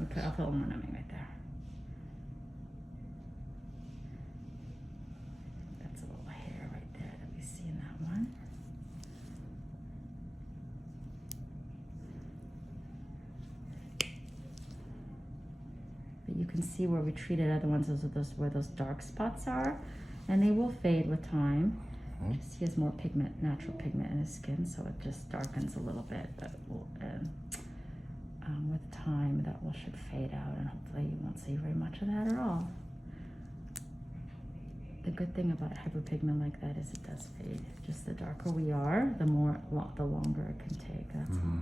I'll put one numbing right there. That's a little hair right there that we see in that one. But you can see where we treated other ones, where those dark spots are, and they will fade with time. Just he has more pigment, natural pigment in his skin, so it just darkens a little bit, but with time that should fade out, and hopefully you won't see very much of that at all. The good thing about hyperpigment like that is it does fade. Just the darker we are, the longer it can take. That's all.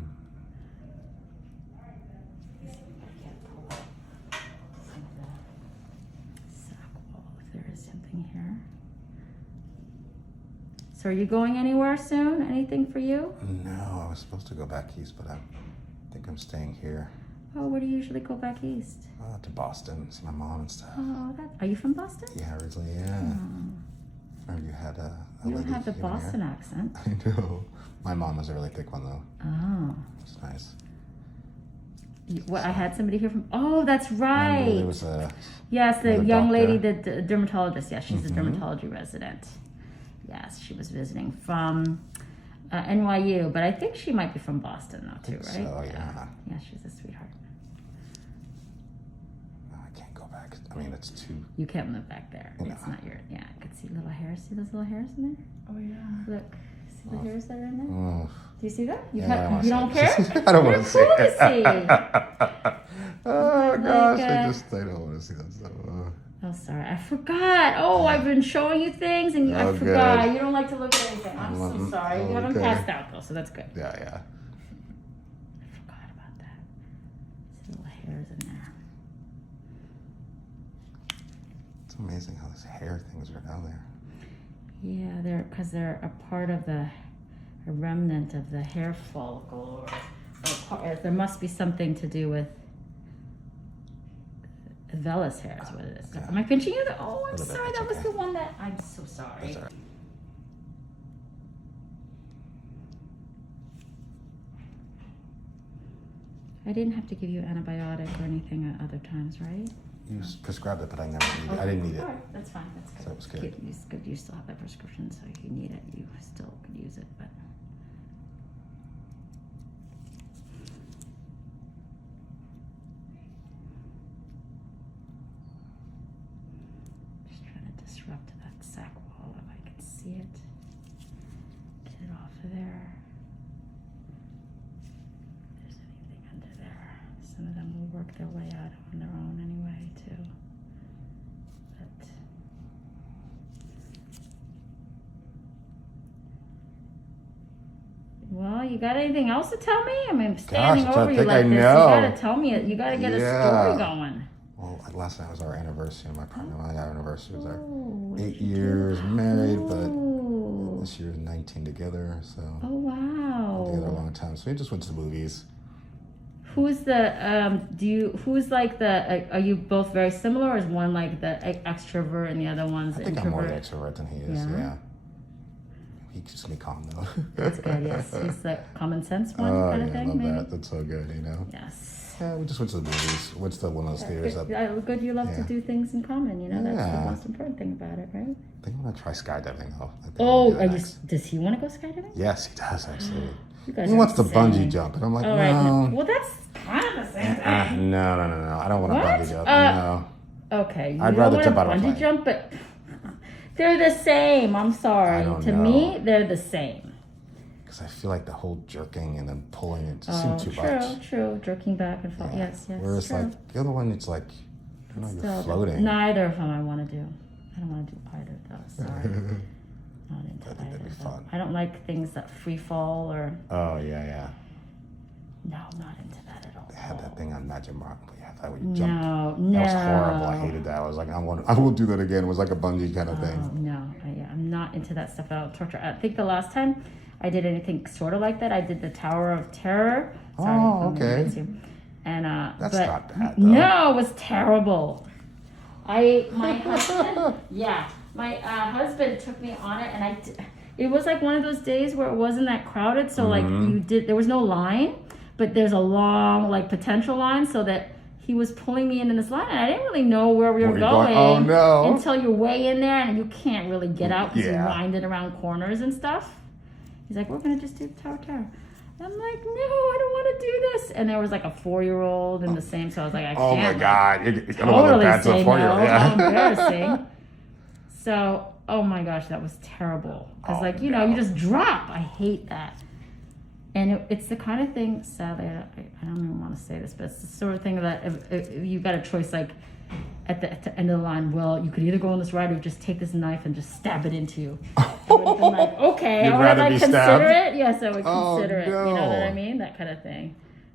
Here. So are you going anywhere soon? Anything for you? No, I was supposed to go back east, but I think I'm staying here. Oh, where do you usually go back east? To Boston, see my mom and stuff. Oh, are you from Boston? Yeah, originally, yeah. Remember you had a You don't lady have the here? Boston accent. I know. My mom was a really thick one, though. Oh. It's nice. I had somebody here from. Oh, that's right. There was yes, the young doctor. lady, the dermatologist. Yes, she's a dermatology resident. Yes, she was visiting from NYU, but I think she might be from Boston though too, right? So yeah. Yeah, she's a sweetheart. No, I can't go back. I mean, it's too. You can't move back there. No. It's not your. Yeah, I could see little hairs. See those little hairs in there? Oh yeah. Look, see the hairs that are in there? Oh. Do you see that? You Yeah, don't care? I don't want to see Cool it. to see. Oh gosh, Like, I don't want to see that stuff. Oh, sorry, I forgot. Oh, I've been showing you things and I Oh, forgot. good. You don't like to look at anything. I'm so sorry. You haven't okay. passed out though, so that's good. Yeah. I forgot about that. See little hairs in there. It's amazing how these hair things are down there. Yeah, because they're a part of a remnant of the hair follicle, or there must be something to do with vellus hair is what it is. Yeah. Am I pinching you? Oh, I'm Little bit, sorry. that's That was okay. the one that. I'm so sorry. That's all right. I didn't have to give you antibiotic or anything at other times, right? You prescribed it, but I never needed it. I didn't need it. All right, that's fine. That's good. So it was good. It's good. You still have that prescription, so if you need it, you still could use it. But just trying to disrupt that sac wall if I can see it. Get it off of there. If there's anything under there, some of them will work their way out on their own anyway, too. But well, you got anything else to tell me? I mean, I'm standing Gosh, I over you think like I this. know. You gotta tell me it. You gotta get a story going. Well, last night was our anniversary. My partner and my anniversary was our Oh, 8 years married, but oh. this year's 19 together. So Oh wow. together a long time. So we just went to the movies. Who's the who's like the are you both very similar, or is one like the extrovert and the other one's I the think I'm more introvert? extrovert than he is. Yeah. Yeah. He keeps me calm though. That's good. Yes, he's the common sense one Oh kind yeah, of I thing. love Maybe. that. That's so good, you know. Yes. Yeah, we just went to the movies. Went to one of those theaters up. Good. You love to Yeah. do things in common. You know, that's the Yeah. most important thing about it, right? I think I'm gonna try skydiving though. I think Oh, I'm gonna do that next. does he want to go skydiving? Yes, he does actually. You guys He are wants to insane. bungee jump, and I'm like, All no. right. No. Well, that's kind of the same thing. No. I don't want to What? bungee jump. No. Okay. You I'd don't rather want jump to out of a bungee plane. jump, but they're the same. I'm sorry. I don't To know. me, they're the same. Because I feel like the whole jerking and then pulling it just Oh, seems too much. true. Jerking back and forth. Yeah. Yes. Whereas True. like the other one, it's like, you know, you're floating. Neither of them I want to do. I don't want to do either of those. Sorry. Not into I think that'd be either. fun. I don't like things that free fall or. Oh yeah. No, not into that at all. They had that thing on Magic Mark. Yeah, that would jump. No. That was horrible. I hated that. I was like, I will do that again. It was like a bungee kind of Oh, thing. no, I'm not into that stuff at all. Torture. I think the last time I did anything sort of like that, I did the Tower of Terror. Sorry, Oh, I'm gonna okay. miss you. And That's but not bad, though. no, it was terrible. My husband, my husband took me on it, and it was like one of those days where it wasn't that crowded, so like Mm-hmm. there was no line, but there's a long like potential line, so that he was pulling me in this line, and I didn't really know where we were going. Oh no! Until you're way in there, and you can't really get out because you're winding around corners and stuff. He's like, we're gonna just do Tower of Terror. I'm like, no, I don't want to do this. And there was like a 4-year-old in the same, so I was like, I can't. Oh my God! Totally say no. How embarrassing. So, oh my gosh, that was terrible. Because you know, you just drop. I hate that. And it's the kind of thing, sadly, I don't even want to say this, but it's the sort of thing that if you've got a choice, like at the end of the line, well, you could either go on this ride or just take this knife and just stab it into you. I would have been like, okay, I would like consider it. Yes, I would consider it. You know what I mean? That kind of thing.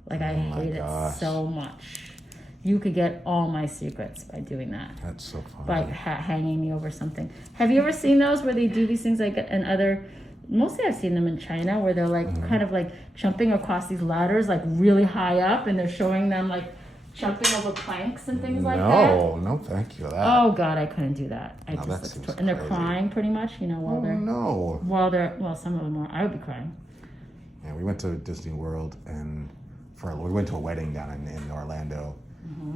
Like I hate it so much. You could get all my secrets by doing that. That's so funny. By hanging me over something. Have you ever seen those where they do these things like in other? Mostly I've seen them in China where they're like kind of like jumping across these ladders like really high up, and they're showing them like jumping over planks and things like that. No, thank you. Oh God, I couldn't do that. And they're crazy. Crying pretty much, you know, while they're some of them are. I would be crying. Yeah, we went to Disney World and we went to a wedding down in Orlando.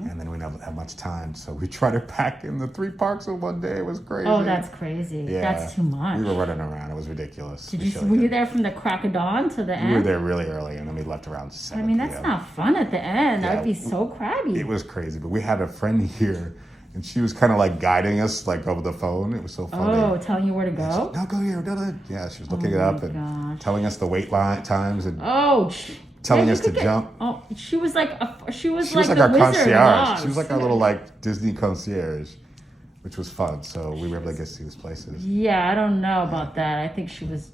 And then we didn't have much time, so we tried to pack in the 3 parks in one day. It was crazy. Oh, that's crazy. Yeah, that's too much. We were running around. It was ridiculous. Were you there from the crack of dawn to the end? We were there really early, and then we left around 7 I mean, that's not fun at the end. That would be so crabby. It was crazy, but we had a friend here, and she was kind of like guiding us like over the phone. It was so funny. Oh, telling you where to go? No, go here. Yeah, she was looking it up and telling us the wait line times and telling us to jump. Oh, she was like our concierge. She was like our little like Disney concierge, which was fun. So we were able to get to see these places. Yeah, I don't know about that. I think she was.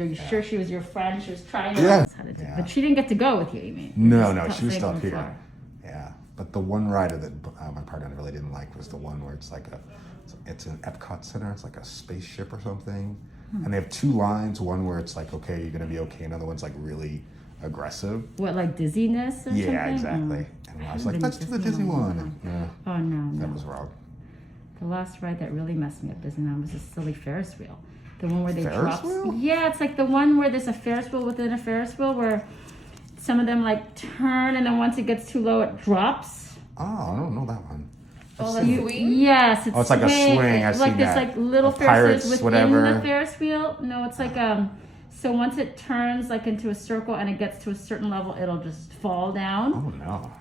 Are you sure she was your friend? She was trying to learn how to do it. But she didn't get to go with you, you mean? No, she was still up here. Yeah, but the one ride that my partner really didn't like was the one where it's an Epcot Center. It's like a spaceship or something. And they have 2 lines. One where it's like, okay, you're gonna be okay. Another one's like really aggressive. What, like dizziness or something? Yeah, exactly. And I was like, let's do the Disney one. Oh, no. That was wrong. The last ride that really messed me up Disneyland was a silly Ferris wheel. The one where they drop. Yeah, it's like the one where there's a Ferris wheel within a Ferris wheel where some of them like turn, and then once it gets too low, it drops. Oh, I don't know that one. Yes, it's like a swing. I've seen that. There's like little Ferris wheels within the Ferris wheel. No, it's like so once it turns like into a circle and it gets to a certain level, it'll just fall down. Oh no.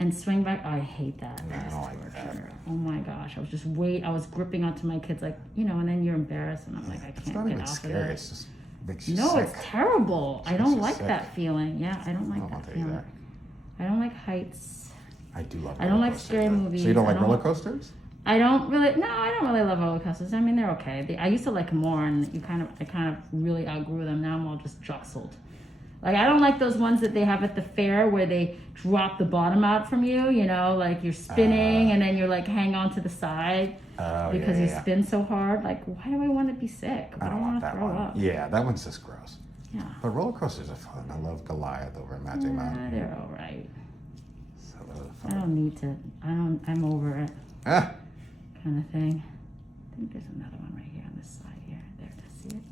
And swing back. Oh, I hate that. No, I don't like that. Oh my gosh, I was gripping onto my kids like, you know, and then you're embarrassed, and I'm like, I can't get off of it. It's just makes you sick. sick. It's terrible. I don't like that feeling. Yeah, I don't like that feeling. I don't like heights. I do love. I don't like scary movies. So you don't like roller coasters? I don't really love roller coasters. I mean, they're okay. I used to like them more, and I kind of really outgrew them. Now I'm all just jostled. Like, I don't like those ones that they have at the fair where they drop the bottom out from you, you know, like you're spinning and then you're like hang on to the side because you spin so hard. Like, why do I want to be sick? I don't want that one. Yeah, that one's just gross. Yeah. But roller coasters are fun. I love Goliath over at Magic Mountain. They're all right. So those are fun. I don't need to. I'm over it. Kind of thing. I think there's another one right here on this side here. There, to see it.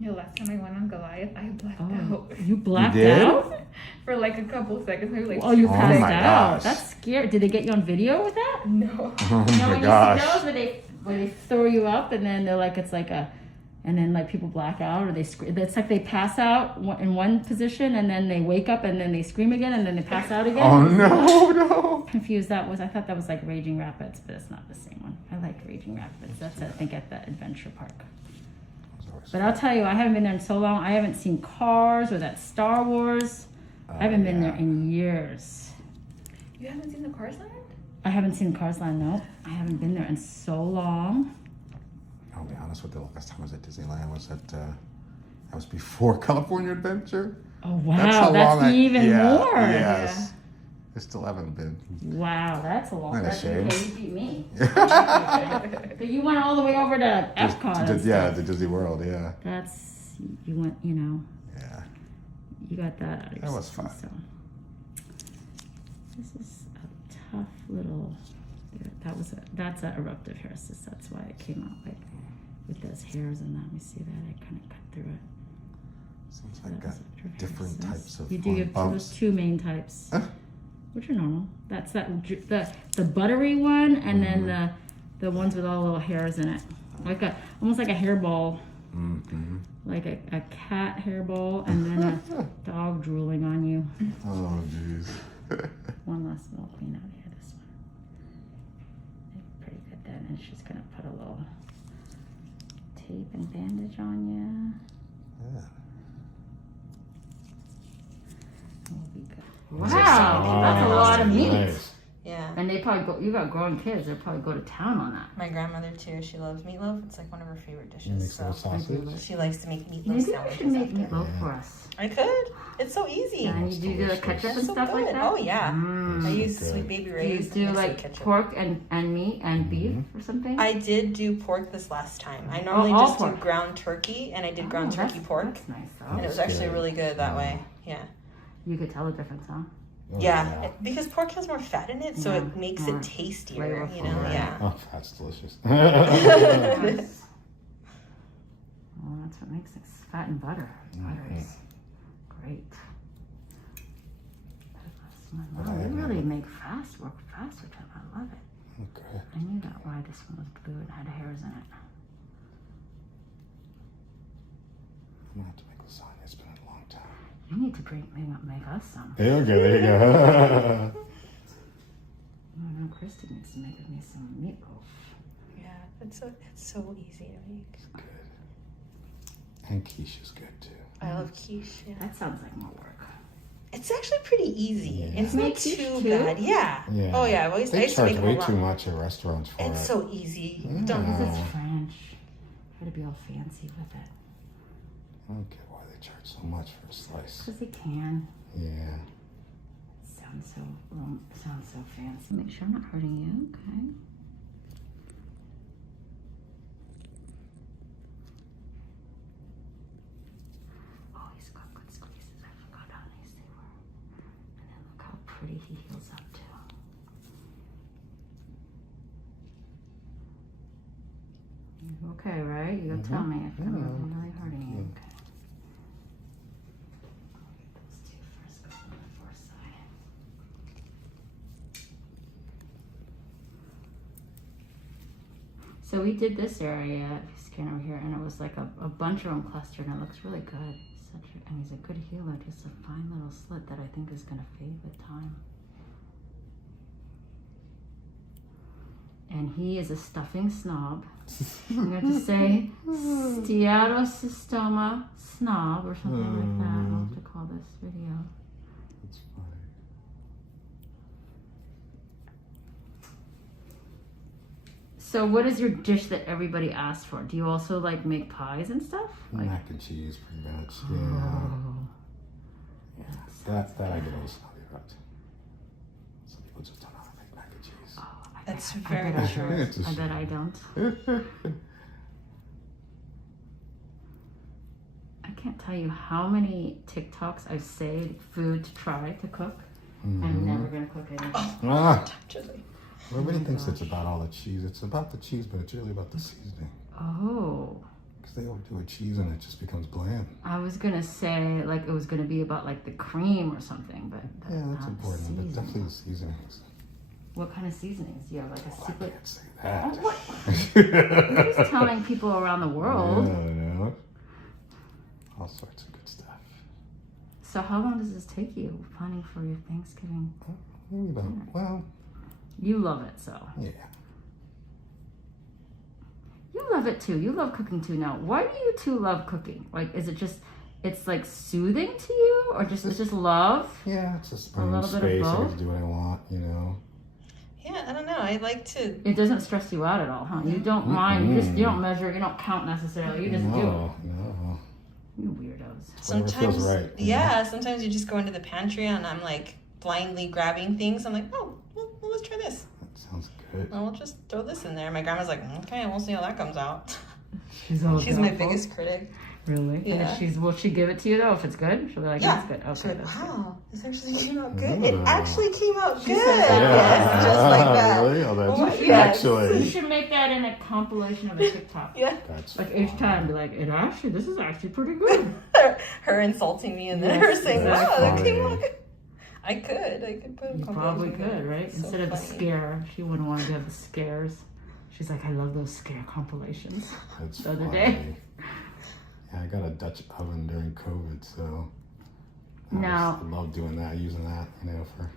Yeah, last time I went on Goliath, I blacked out. You blacked out? For like a couple seconds, maybe like 2 you passed seconds. out. Gosh. That's scary. Did they get you on video with that? No. Oh my gosh. You see those where they throw you up and then they're like, it's like and then like people black out or they scream. It's like they pass out in one position and then they wake up and then they scream again and then they pass out again. Oh no. Confused. I thought that was like Raging Rapids, but it's not the same one. I like Raging Rapids. That's I think at the adventure park. But I'll tell you, I haven't been there in so long. I haven't seen Cars or that Star Wars. I haven't been there in years. You haven't seen the Cars Land? I haven't seen Cars Land, no. I haven't been there in so long. I'll be honest with you, the last time I was at Disneyland was that was before California Adventure. Oh, wow. That's even more. Yes. Yeah. I still haven't been. Wow, that's a long time. That's a shame. Okay, you beat me. But you went all the way over to Epcot. The Disney World, yeah. You went, you know. Yeah. You got that out of your That was system, fun. so. This is a tough little, that's an eruptive hair cyst. That's why it came out like with those hairs and that. We see that I kind of cut through it. Seems like got different types of You do have bumps. those 2 main types. which are normal. That's the buttery one, and then the ones with all the little hairs in it, like almost like a hairball, like a cat hairball, and then a dog drooling on you. Oh jeez. One last little clean out here. This one, pretty good then. And she's gonna put a little tape and bandage on you. Yeah. We'll be good. Wow, That's a lot of meat. Nice. Yeah. And they probably you got growing kids, they'll probably go to town on that. My grandmother too. She loves meatloaf. It's like one of her favorite You dishes. mix So little sausage. she likes to make meatloaf Maybe you sandwiches should make after. meatloaf for us. I could. It's so easy. And you do the delicious. ketchup and It's so stuff like good. that? Oh yeah. I use good. Sweet Baby Do you Ray's. do mixed with like ketchup. pork and meat and beef or something? I did do pork this last time. I normally all just do pork. ground turkey, and I did ground that's- turkey pork, That's nice though. and it was That's actually good. really good that way. Yeah. You could tell the difference, huh? Oh, Yeah, because pork has more fat in it, so Yeah, it makes more it tastier. flavorful, You know, right. yeah. Oh, that's delicious. Yes. Well, that's what makes it fat and butter. Butter is great. Wow, they really make work fast with them. I love it. Okay. I knew that why this one was blue and had hairs in it. I'm gonna have to make lasagna. It's been a long time. You need to make us some. There you go. There you go. I know Kristen needs to make me some meatloaf. Yeah, it's so easy to make. Good. And quiche is good too. I love quiche. Yeah. That sounds like more work. It's actually pretty easy. Yeah. It's You not make quiche too too? bad. Yeah. Yeah. Oh yeah. I They used to make charge them a way lot. too much at restaurants for It's it. so easy. Yeah. Don't. Because it's French. Gotta be all fancy with it. I don't get why they charge so much for a slice. Because they can. Yeah. Sounds so fancy. Make sure I'm not hurting you, okay? Oh, he's got good squeezes. I forgot how nice they were. And then look how pretty he heals up too. You okay, right? You gotta tell me if I'm really hurting you. Okay. Those two first go on the far side. So we did this area, if you scan over here, and it was like a bunch of them clustered, and it looks really good. And he's a good healer, just a fine little slit that I think is gonna fade with time. And he is a stuffing snob. I'm going to say Steatocystoma snob or something like that. I'll have to call this video. That's funny. So what is your dish that everybody asks for? Do you also like make pies and stuff? Like, Mac and cheese, pretty much. Yeah. oh, Yeah. That I get always snobby about. Some people just don't know how to make mac and cheese. oh, That's I very bet I true. don't. It's a I bet I don't. I can't tell you how many TikToks I've saved food to try to cook. I'm never gonna cook anything. Ah, Actually. everybody thinks it's about all the cheese. It's about the cheese, but it's really about the seasoning. Oh, Because they overdo a cheese and it just becomes bland. I was gonna say like it was gonna be about like the cream or something, but Yeah, that's not important, but seasoning. definitely the seasonings. What kind of seasonings? Do you have like a Oh, I secret? can't say that. Oh, what? You're just telling people around the world. Yeah. All sorts of good stuff. So how long does this take you planning for your Thanksgiving? Maybe about, well, You love it, so. yeah. You love it too. You love cooking too. Now, why do you two love cooking? Like, is it just, it's like soothing to you, or just it's just love? Yeah, it's just A my own little bit of space. I get both? to do what I want, you know. Yeah, I don't know. I like to. It doesn't stress you out at all, huh? You don't mind. You don't measure. You don't count necessarily. You just do it. No. You weirdos. Whatever feels right, you Yeah, sometimes you just go into the pantry and I'm like blindly grabbing things. I'm like, oh, well, let's try this. That sounds good. Well, we'll just throw this in there. My grandma's like, okay, we'll see how that comes out. She's all She's my doubtful. biggest critic. Really? Yeah. And will she give it to you though if it's good? She'll be like, Yeah. it's good. She's Okay, like, that's good. wow, this actually came out good. Ooh. It actually came out good. said that. Yes, just like that. Really? Oh, that's Oh, You yes. actually. should make that in a compilation of a TikTok. Yeah. That's Like each fun. time, be like, this is actually pretty good. Her insulting me and then Yes, her saying, wow, exactly. that came out good. I could put a You compilation probably together. could, right? So Instead of the funny. scare, she wouldn't want to have the scares. She's like, I love those scare compilations. That's The other funny. day. Yeah, I got a Dutch oven during COVID, so Now- I love doing that, using that, you know, for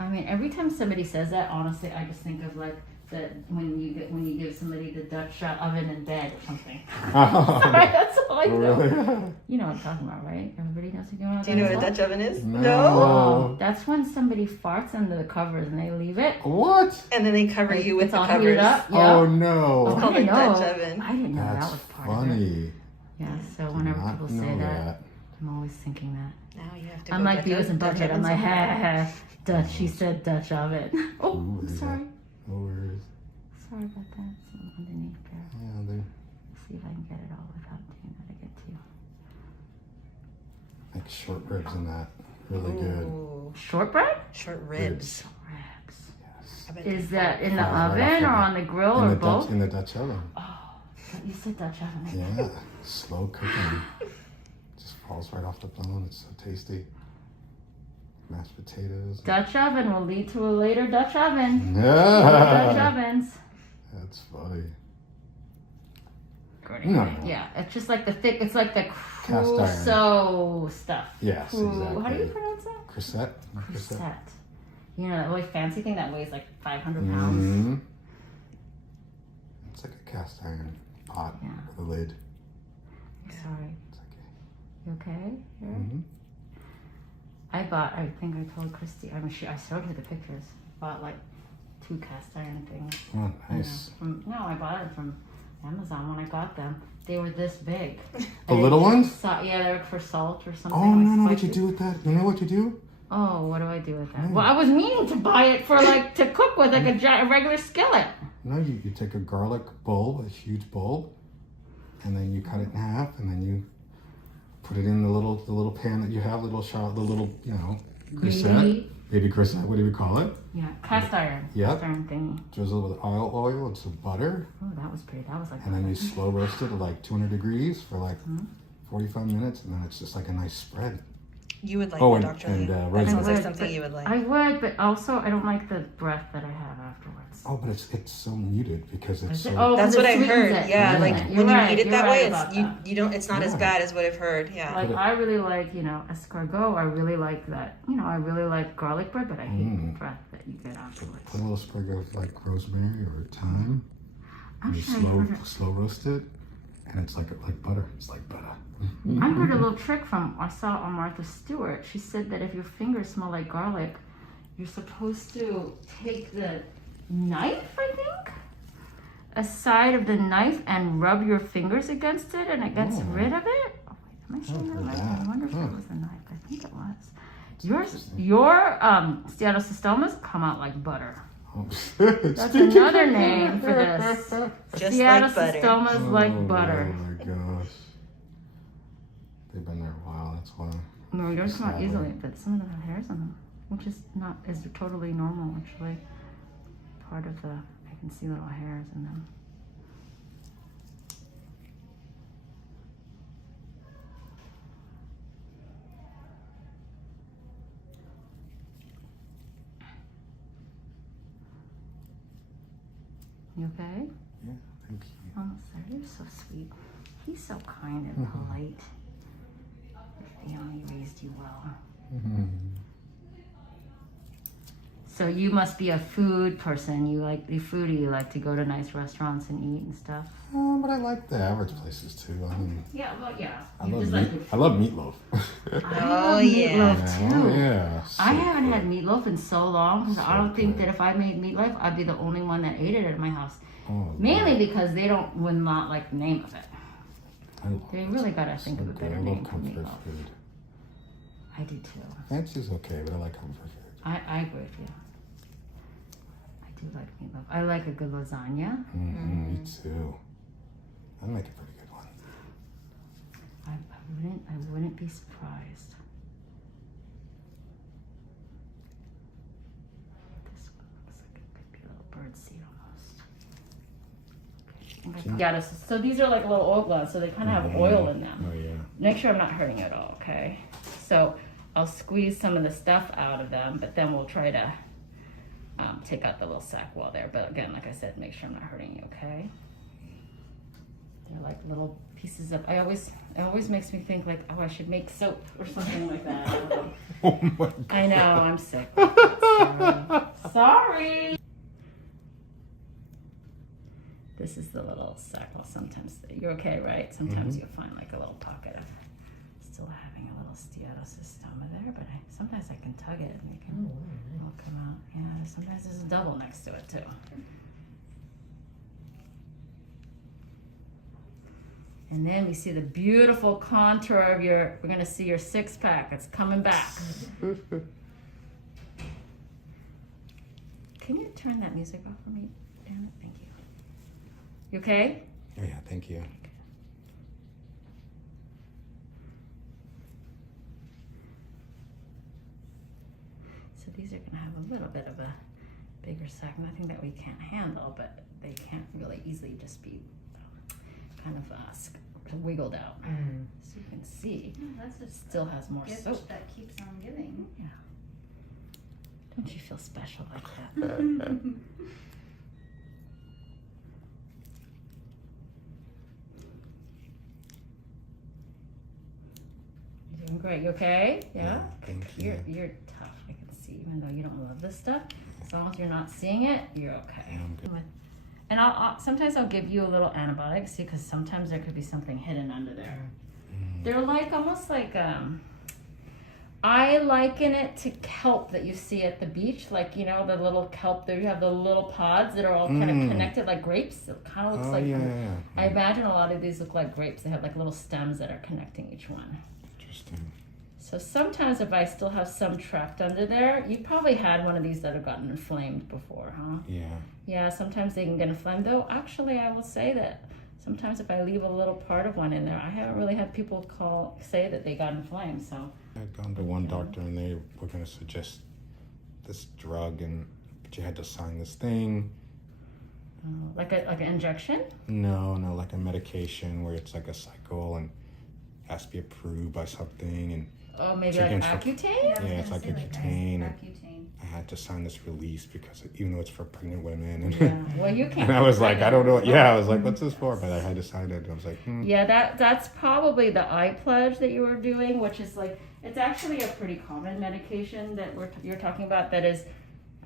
I mean, every time somebody says that, honestly, I just think of like that when you give somebody the Dutch oven in bed or something. Sorry, that's all I Oh, know. really? You know what I'm talking about, right? Everybody knows what you're doing. Do you know what a Dutch oven is? No. That's when somebody farts under the covers and they leave it. What? And then they cover you with It's the all covers. heated up. Yeah. Oh no. Oh, called I didn't a know. Dutch oven. I didn't know That's that was part of it. funny. Yeah, so Did whenever not people say know that, I'm always thinking that. Now you have to I'm go like Dutch Beavis and Dutch Butthead. I'm ovens like, on that. ha ha ha. Dutch. She said Dutch oven. Oh, Ooh, I'm yeah. sorry. No worries. Sorry about that. So underneath there. Yeah, they See if I can get it all without doing that again too. make short ribs in that. Really good. Ooh, Shortbread? short ribs. Ribs. Yes. I bet Is they're that in the Fries right oven off or the- on the grill in or the both? Dutch, in the Dutch oven. Oh, you said Dutch oven. Yeah, slow cooking. Just falls right off the bone. It's so tasty. Mashed potatoes. Dutch oven will lead to a later Dutch oven. Dutch Yeah. ovens. That's funny. No. Yeah, it's just like the thick. It's like the Cast iron. Crusoe stuff. Yes, exactly. How do you pronounce that? Crusette. Crusette. You know that really fancy thing that weighs like 500 pounds. Mm-hmm. It's like a cast iron pot Yeah. with a lid. Sorry. It's okay. You okay? Yeah. Mm-hmm. I think I told Christy. I mean, I showed her the pictures. Bought like 2 cast iron things. Oh, nice. I bought it from Amazon when I got them. They were this big. The little ones? Yeah, they were for salt or something. Oh, like no, what you spicy. do with that? You know what you do? Oh, what do I do with that? Well, I was meaning to buy it for like to cook with like a regular skillet. No, you take a garlic bulb, a huge bulb, and then you cut it in half, and then you put it in the little pan that you have, the little grisette, baby grisette, what do we call it? Yeah, cast iron. Yep. Cast iron thingy. Drizzle with oil and some butter, Oh, that was pretty. That was like. and then you slow roast it at like 200 degrees for like 45 minutes, and then it's just like a nice spread. You would like Oh, that, and- Dr. Lee. and, That resin. sounds like would, something but you would like. I would, but also I don't like the breath that I have afterwards. Oh, but it's so muted because it's Is it? so. Oh, That's because what it I heard. sweetens it. Yeah, Yeah. like You're when you right, eat it you're that right way, about it's that. you don't. It's not as Yeah. bad as what I've heard. Yeah. Like I really like, escargot. I really like that. I really like garlic bread, but I hate the breath that you get afterwards. Put a little sprig of like rosemary or thyme. I'm You sure I heard it. slow roast it, and it's like butter. It's like butter. I heard a little trick I saw on Martha Stewart. She said that if your fingers smell like garlic, you're supposed to take the knife, I think, a side of the knife and rub your fingers against it, and it gets Oh. rid of it. Oh wait, am I saying that heard right? that. I wonder if Huh. it was a knife. I think it was. Your steatocystomas come out like butter. That's another name for this. Just like butter. Steatocystomas like butter. Oh my gosh. They've been there a while, that's why. No, yours come out Sadly. easily, but some of them have hairs on them, which is totally normal actually. Part of I can see little hairs in them. You okay? Yeah, thank you. Oh, sir, you're so sweet. He's so kind and polite. Your family raised you well. So you must be a food person. You like the foodie. You like to go to nice restaurants and eat and stuff. But I like the average places too. I mean, Yeah, well, yeah. I You love just meat. like I love meatloaf. I love meatloaf too. Oh, yeah. I so haven't good. had meatloaf in so long because I So don't think good. that if I made meatloaf, I'd be the only one that ate it at my house. Oh, Mainly because they would not like the name of it. I love They it. really gotta think So of a good. better I name love for comfort meatloaf. food. I do too. Fancy's okay, but I like comfort food. I agree with you. I do like meatloaf. I like a good lasagna. Me too. I make a pretty good one. I wouldn't be surprised. This one looks like it could be a little bird seed almost. Okay. Yeah, so these are like little oil glands, so they kind of have oil in them. Oh yeah. Make sure I'm not hurting you at all, okay? So I'll squeeze some of the stuff out of them, but then we'll try to take out the little sac wall there. But again, like I said, make sure I'm not hurting you, okay? They're like little pieces of, it always makes me think like, oh, I should make soap or something like that. Oh my God. I know, I'm sick. Sorry. Sorry. This is the little sac wall. Sometimes, you're okay, right? Sometimes you'll find like a little pocket of still having a little steatocystoma there, but sometimes I can tug it and it'll come out. Yeah, sometimes there's a double next to it too. And then we see the beautiful contour of we're gonna see your six pack. It's coming back. Can you turn that music off for me? Damn it, thank you. You okay? Oh, yeah, thank you. So these are gonna have a little bit of a bigger sac, nothing that we can't handle, but they can't really easily just be kind of wiggled out. So you can see, That's it still has more gift soap. that keeps on giving. Yeah. Don't you feel special like that? You're doing great. You okay? Yeah? Thank you. You're tough, I can see, even though you don't love this stuff. As long as you're not seeing it, you're okay. Yeah, I'm good. And sometimes I'll give you a little antibiotic, see, because sometimes there could be something hidden under there. They're like, almost like, I liken it to kelp that you see at the beach. Like, you know, the little kelp there, you have the little pods that are all kind of connected like grapes. It kind of looks like, yeah. I imagine a lot of these look like grapes. They have like little stems that are connecting each one. Interesting. So sometimes if I still have some trapped under there, you probably had one of these that have gotten inflamed before, huh? Yeah. Yeah, sometimes they can get inflamed. Though, actually, I will say that sometimes if I leave a little part of one in there, I haven't really had people say that they got inflamed, so. I'd gone to one doctor and they were going to suggest this drug, but you had to sign this thing. Like an injection? No, like a medication where it's like a cycle and has to be approved by something. And Oh, maybe It's like against Accutane? Yeah, it's like Accutane, and Accutane. I had to sign this release because even though it's for pregnant women, and, Yeah. Well, you can't. and I was like, I don't know. Yeah, I was like, what's this for? But I had to sign it. And I was like, Yeah, that's probably the eye pledge that you were doing, which is like, it's actually a pretty common medication that you're talking about that is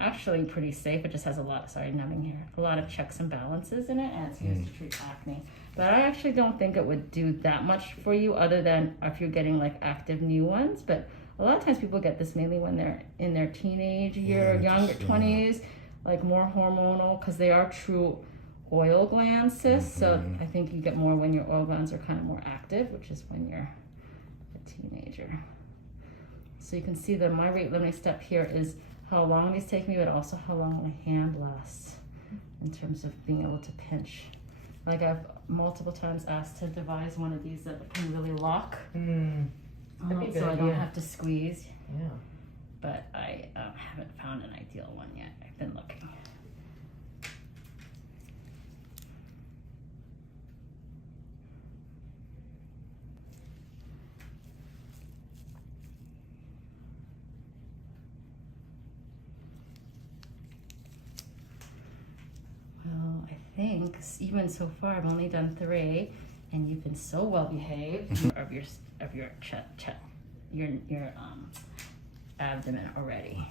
actually pretty safe. It just has a lot of checks and balances in it, and it's used to treat acne. But I actually don't think it would do that much for you other than if you're getting like active new ones. But a lot of times people get this mainly when they're in their teenage year, younger 20s, like more hormonal, because they are true oil gland cysts. So I think you get more when your oil glands are kind of more active, which is when you're a teenager. So you can see that my rate limiting step here is how long these take me, but also how long my hand lasts in terms of being able to pinch. Like I've multiple times asked to devise one of these that can really lock, That'd be a good so I don't idea. have to squeeze. Yeah. But I haven't found an ideal one yet. I've been looking. Well, I think even so far I've only done 3, and you've been so well behaved of your abdomen already.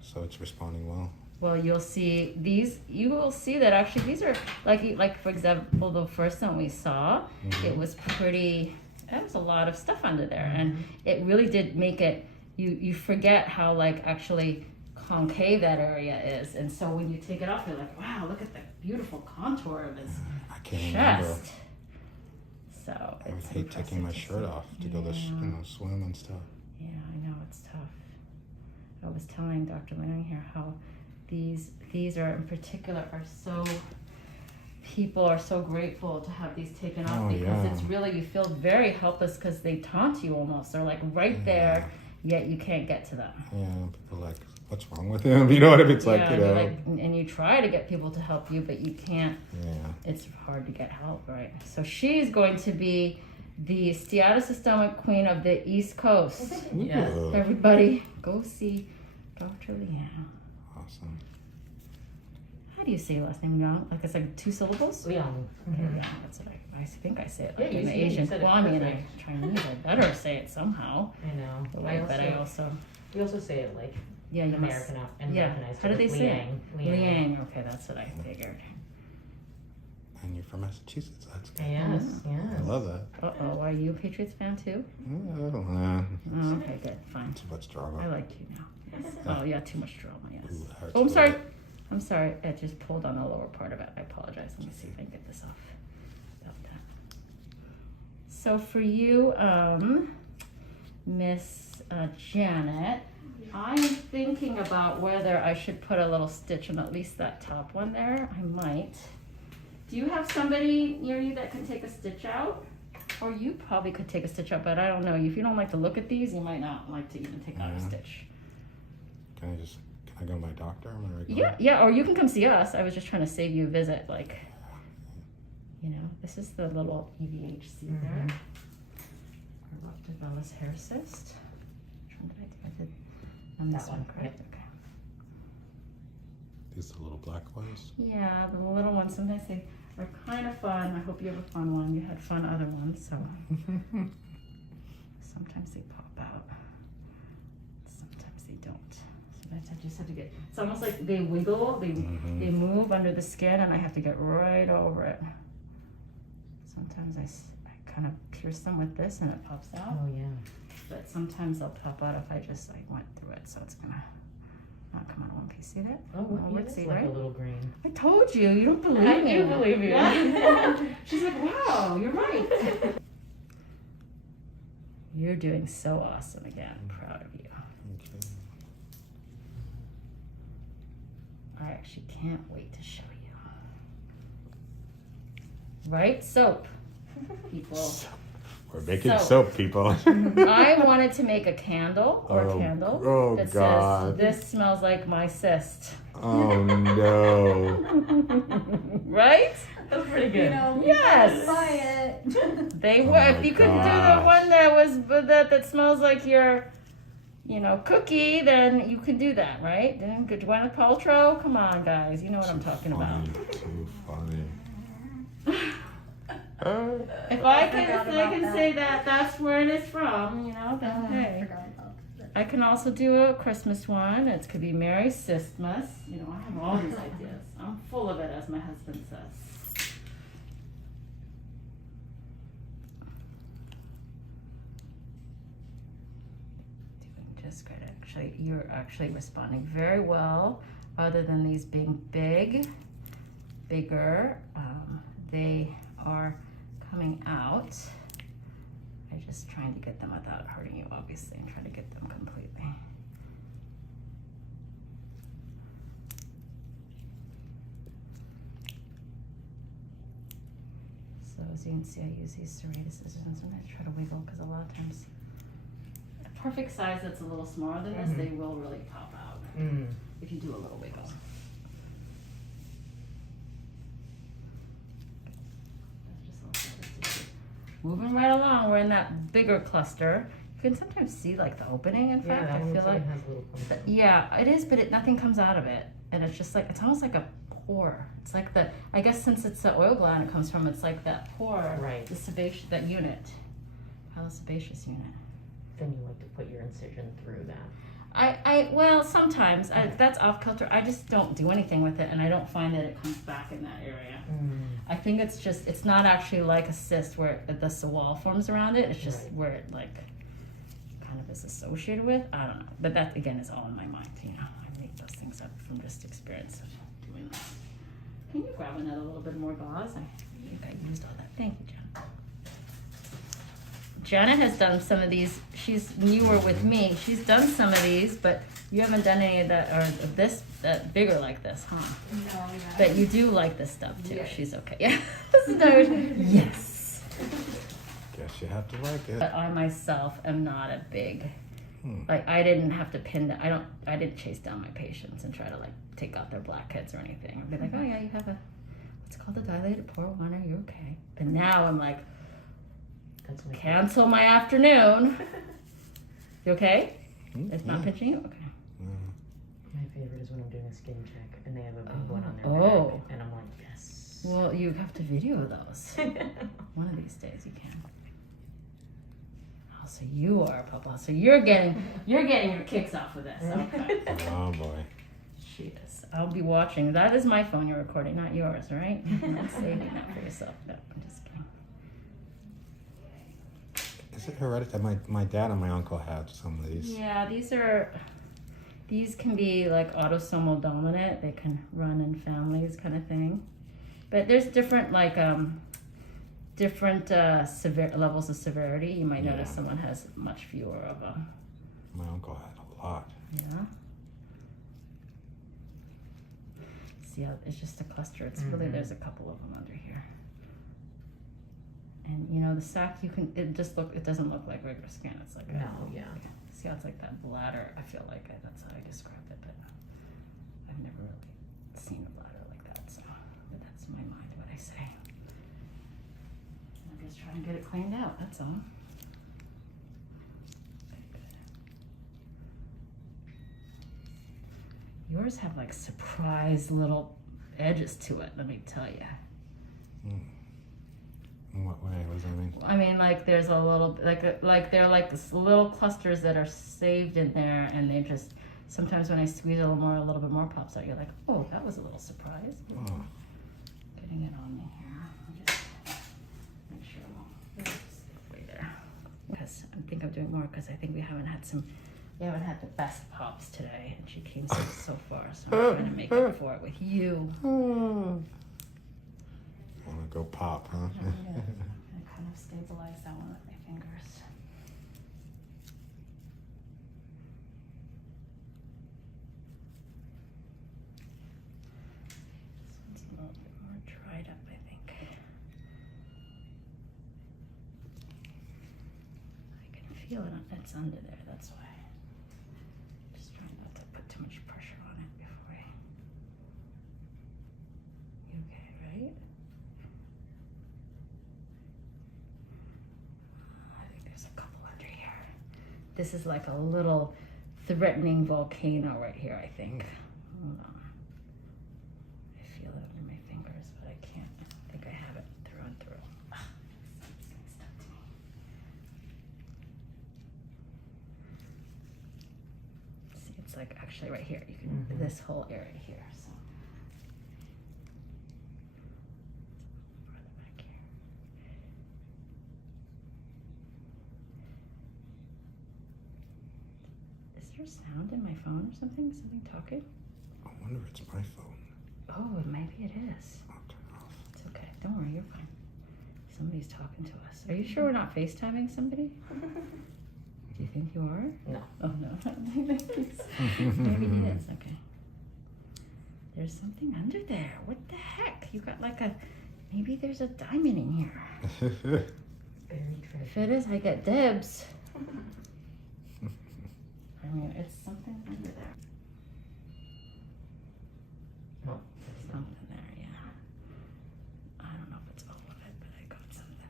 so it's responding well. Well, you'll see these. You will see that actually these are like for example the first one we saw. It was pretty. There was a lot of stuff under there, and it really did make it. You forget how like actually concave that area is, and so when you take it off, you're like, wow, look at the beautiful contour of his I can't remember. chest. So I would it's hate taking impressive my to shirt see. off to go to swim and stuff. Yeah, I know, it's tough. I was telling Dr. Lang here how these are in particular are so, people are so grateful to have these taken off because it's really, you feel very helpless because they taunt you almost. They're like right there, yet you can't get to them. Yeah, people are like, what's wrong with him? You know what I mean? It's like, you know. And you try to get people to help you, but you can't. Yeah. It's hard to get help, right? So she's going to be the Steatocystoma queen of the East Coast. Yes. Ooh, Everybody, go see Dr. Leanne. awesome. How do you say your last name, Young? Like it's like 2 syllables? Leon. Okay, yeah, that's what I think I say it Yeah, like you in the said- you Asian. said it Well, I mean, perfect. I'm Chinese. I better say it somehow. I know. But I also, You also say it like yeah, you must. American and Yeah. Americanized. How do it they with say it? Liang. Liang. Okay, that's what I figured. And you're from Massachusetts. That's good. Yes, I yes. love that. Uh-oh, are you a Patriots fan too? Yeah, I don't know. Oh, okay, good, fine. Too much I drama. like you now. Yes. Oh, yeah, too much drama, yes. Ooh, it hurts Oh, I'm a sorry. little. I'm sorry. I just pulled on the lower part of it. I apologize. Let me see if I can get this off. About that. So for you, Miss Janet, I'm thinking about whether I should put a little stitch on at least that top one there. I might. Do you have somebody near you that can take a stitch out? Or you probably could take a stitch out, but I don't know. If you don't like to look at these, you might not like to even take out a Yeah. stitch. Can I go to my doctor? Am I regular? Yeah, or you can come see us. I was just trying to save you a visit, like, you know, this is the little EVHC there. Eruptive vellus hair cyst. Which one did I do? I did on this That one, one, correct? Okay. These are the little black ones. Yeah, the little ones, sometimes they are kind of fun. I hope you have a fun one. You had fun other ones, so. Sometimes they pop out. Sometimes they don't. Sometimes I just have to get, it's almost like they wiggle, they move under the skin and I have to get right over it. Sometimes I kind of pierce them with this and it pops out. Oh yeah. But sometimes they'll pop out if I just like went through it, so it's gonna not come out in one piece. See that? Oh, Well, yeah, let's that's see, like right? a little green. I told you, you don't believe I me. do believe you. Yeah. She's like, wow, you're right. You're doing so awesome again. Proud of you. Okay. I actually can't wait to show you. Right? Soap. People. We're making So- soap, people. I wanted to make a candle Oh, that God. says, "This smells like my cyst." Oh no. Right? That's pretty good. Yes. Buy it. They Oh were. my If you couldn't do the gosh. one that was that smells like your, cookie, then you can do that, right? Then good Gwyneth Paltrow. Come on, guys. You know what I'm talking about. Too funny. If I can, forgot if I about can that. say that that's where it is from, then I hey. forgot about that. I can also do a Christmas one. It could be Merry Cystmas. I have all these ideas. I'm full of it, as my husband says. Doing just great. Actually, you're actually responding very well. Other than these being bigger, they are coming out. I'm just trying to get them without hurting you, obviously, and trying to get them completely. So as you can see, I use these serrated scissors and sometimes I try to wiggle because a lot of times a perfect size that's a little smaller than this, they will really pop out Mm. if you do a little wiggle. Moving right along, we're in that bigger cluster. You can sometimes see like the opening, in Yeah, fact. that I one feel like, has little points. yeah, it is, but nothing comes out of it. And it's just like, it's almost like a pore. It's like I guess since it's the oil gland it comes from, it's like that pore, Right. the sebaceous, that unit, sebaceous unit. Then you like to put your incision through that. Well, sometimes, that's off kilter. I just don't do anything with it and I don't find that it comes back in that area. I think it's not actually like a cyst where the wall forms around it. It's just Right. where it like kind of is associated with. I don't know. But that again is all in my mind, I make those things up from just experience of doing that. Can you grab another little bit more gauze? I think I used all that. Thank you, Jen. Janet has done some of these. She's newer with me. She's done some of these, but you haven't done any of that or of this that bigger like this, huh? No, yeah. But you do like this stuff too. Yes. She's okay. Yeah. Yes. Guess you have to like it. But I myself am not a big, like I didn't have to pin that. I didn't chase down my patients and try to like take out their blackheads or anything. I'd be like, oh yeah, you have what's called a dilated pore one. Are you okay? But now I'm like, That's my cancel my afternoon. You okay? Hmm? It's not Yeah. pinching you? Okay. My favorite is when I'm doing a skin check and they have a big one on their Oh. back, and I'm like, yes. Well, you have to video those. One of these days you can. Oh, so you are, Papa. So you're getting your kicks off with this. Okay. Oh boy. She is. I'll be watching. That is my phone you're recording, not yours, right? You're not saving that for yourself. No, I'm just kidding. Is it hereditary? My dad and my uncle had some of these. Yeah, these can be like autosomal dominant. They can run in families, kind of thing. But there's different severe levels of severity. You might notice someone has much fewer of them. My uncle had a lot. Yeah. See how it's just a cluster. It's really, there's a couple of them under here. And you know, the sac, it doesn't look like regular skin. It's like see how it's like that bladder. I feel like that's how I describe it, but I've never really seen a bladder like that. So, but that's in my mind what I say. I'm just trying to get it cleaned out. That's all. Yours have like surprise little edges to it, let me tell you. In what way? What does that mean? I mean, like there's a little, like they're like this little clusters that are saved in there, and they just, sometimes when I squeeze a little bit more pops out. You're like, oh, that was a little surprise. Oh. Getting it on me here. I'll just make sure it won't stay there. Because I think I'm doing more because I think we haven't had the best pops today, and she came so far, so I'm trying to make up for it with you. Want to go pop, huh? I'm gonna kind of stabilize that one with my fingers. This one's a little bit more dried up, I think. I can feel it. It's under there. That's why. Just trying not to put too much pressure on it before I. You okay, right? I think there's a couple under here. This is like a little threatening volcano right here, I think. Hold on. I feel it under my fingers, but I can't. I think I have it through and through. Ah, it's getting stuck to me. See, it's like actually right here. You can this whole area here. So further back here. Is there sound in my phone or something? Something talking? I wonder if it's my phone. Oh, maybe it is. I'll turn it off. It's okay. Don't worry, you're fine. Somebody's talking to us. Are you sure we're not FaceTiming somebody? Do you think you are? No. Oh, no. Maybe it is. Okay. There's something under there. What the heck? You got like a... Maybe there's a diamond in here. Very If treasure. it is, I get dibs. I mean, it's something under there. Oh, that's not. Something there, yeah. I don't know if it's all of it, but I got something.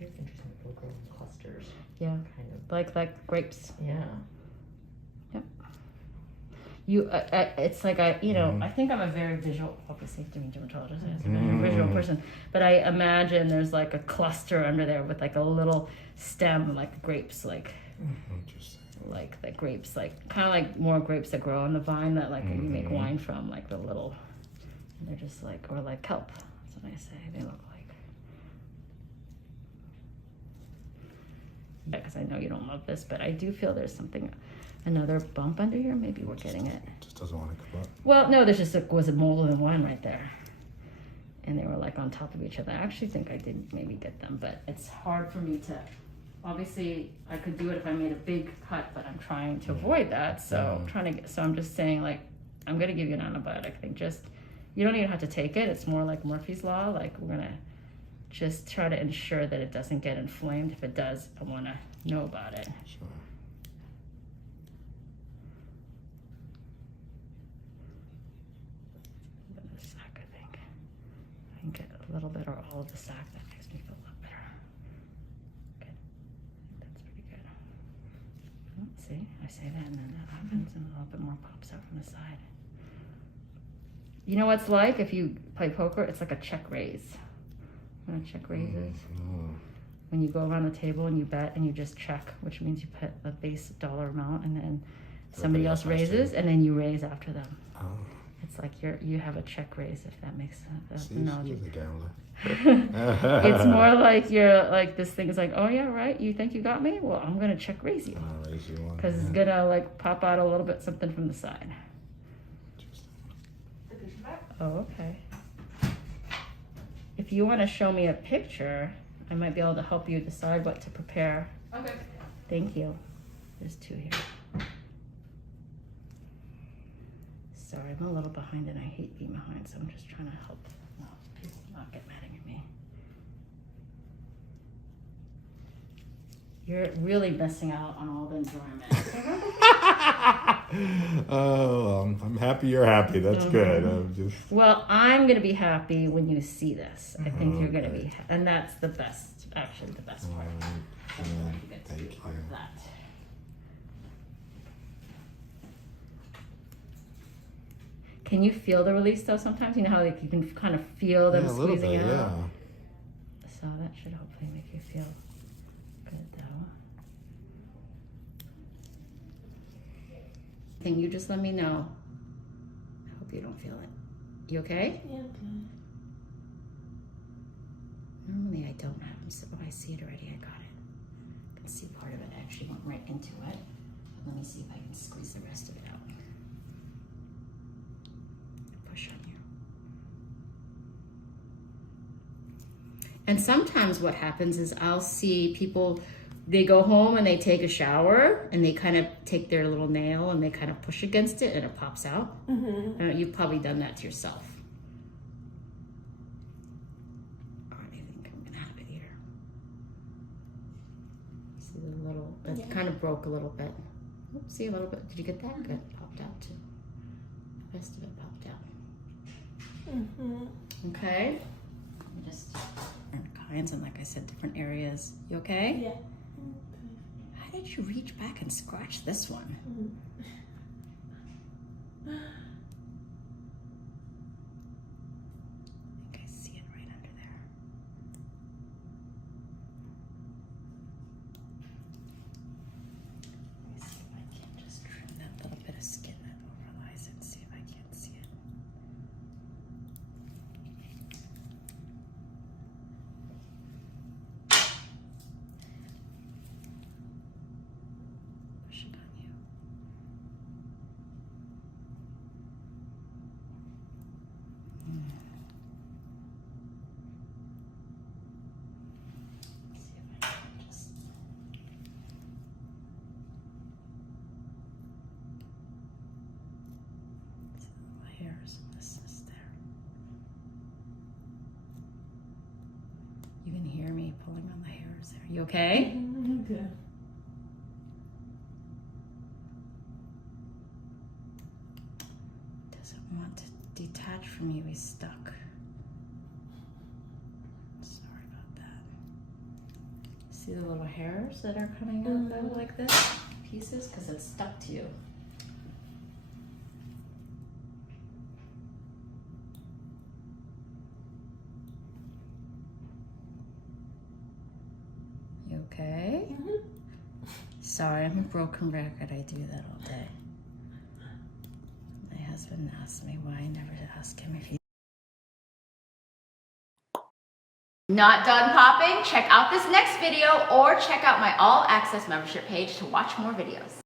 It's interesting that they'll grow in clusters. Yeah, Kind of. like grapes. Yeah. You, it's like I think I'm a very visual, obviously doing dermatologist, I'm a visual person, but I imagine there's like a cluster under there with like a little stem, like grapes, like Interesting. like the grapes, like kind of like more grapes that grow on the vine that like you make wine from, like the little, and they're just like, or like kelp. That's what I say. They look like. Yeah, because I know you don't love this, but I do feel there's another bump under here. Maybe we're getting it. Just doesn't want to come up. Well, no, there's just was a mold and one right there, and they were like on top of each other. I actually think I did maybe get them, but it's hard for me to. Obviously, I could do it if I made a big cut, but I'm trying to avoid that. So I'm just saying, like, I'm gonna give you an antibiotic. I think you don't even have to take it. It's more like Murphy's Law. Like, we're gonna just try to ensure that it doesn't get inflamed. If it does, I want to know about it. Sure. a little bit or all of the sack. That makes me feel a lot better. Good. That's pretty good. Oh, see, I say that and then that happens and a little bit more pops out from the side. You know what it's like if you play poker? It's like a check raise. You know what a check raise is? When you go around the table and you bet and you just check, which means you put a base dollar amount and then somebody else raises and then you raise after them. Oh. It's like you have a check raise, if that makes sense. She's a gambler. It's more like you're like, this thing is like, oh yeah, right, you think you got me? Well, I'm gonna check raise you. I'll raise you one. Because it's gonna like pop out a little bit something from the side. Oh, okay. If you want to show me a picture, I might be able to help you decide what to prepare. Okay. Thank you. There's 2 here. Sorry, I'm a little behind and I hate being behind, so I'm just trying to help people not get mad at me. You're really missing out on all the enjoyment. Oh, I'm happy you're happy. That's good. I'm just. Well, I'm going to be happy when you see this. I think you're going to be, and that's the best, actually the best part. Thank you. That. Can you feel the release though sometimes? You know how like you can kind of feel them Yeah, a little squeezing bit, out? yeah. So that should hopefully make you feel good though. Can you just let me know? I hope you don't feel it. You okay? Yeah, okay. Normally I don't have them, so I see it already. I got it. I can see part of it. I actually went right into it. But let me see if I can squeeze the rest of it out. Push on you. And sometimes what happens is I'll see people, they go home and they take a shower and they kind of take their little nail and they kind of push against it and it pops out. You've probably done that to yourself. Or I think I'm gonna have it here. See the little, it kind of broke a little bit. Oops, see a little bit. Did you get that? Good. Popped out too. The rest of it popped out. Okay. Let me just different kinds and like I said, different areas. You okay? Yeah. How did you reach back and scratch this one? I think I see it right under there. Let me see if I can just trim that little bit of skin that overlies it and see if I can see it. Push it on you. See if I can just. See the little hairs and the cyst there. You can hear me pulling on the hairs there. You okay? Okay. Doesn't want to detach from you. He's stuck. Sorry about that. See the little hairs that are coming out though, like this? Pieces? Because it's stuck to you. You okay? Sorry, I'm a broken record. I do that all day. My husband asked me why I never ask him if he. Not done popping? Check out this next video or check out my all access membership page to watch more videos.